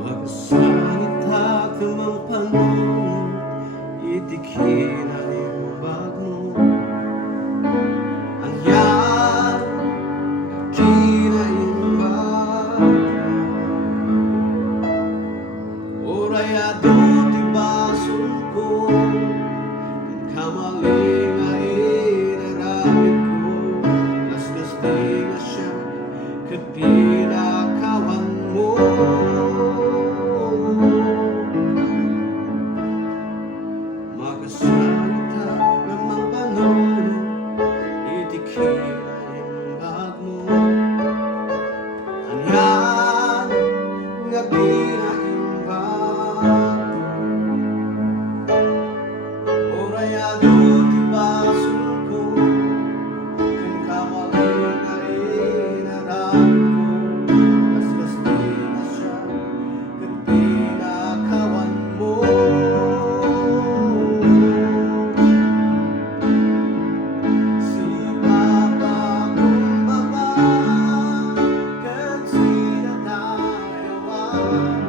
Magsalita ka mang Panginoon, itikin ang imbag mo. Ang yan, kinaimbag orayado ti bason ko, ang kamaling ay inaramid ko. Kaskas di na siya kat pinakawan mo. Magsalita ka mang Panginoon, itikin ang imbag mo. Ang yan nga pinaimbag orayado ti bason ko, ang kamaling ay inaramid ko. Kaskas di na siya kat pinakawan mo. Si Papa kumbaba kat sinatayawan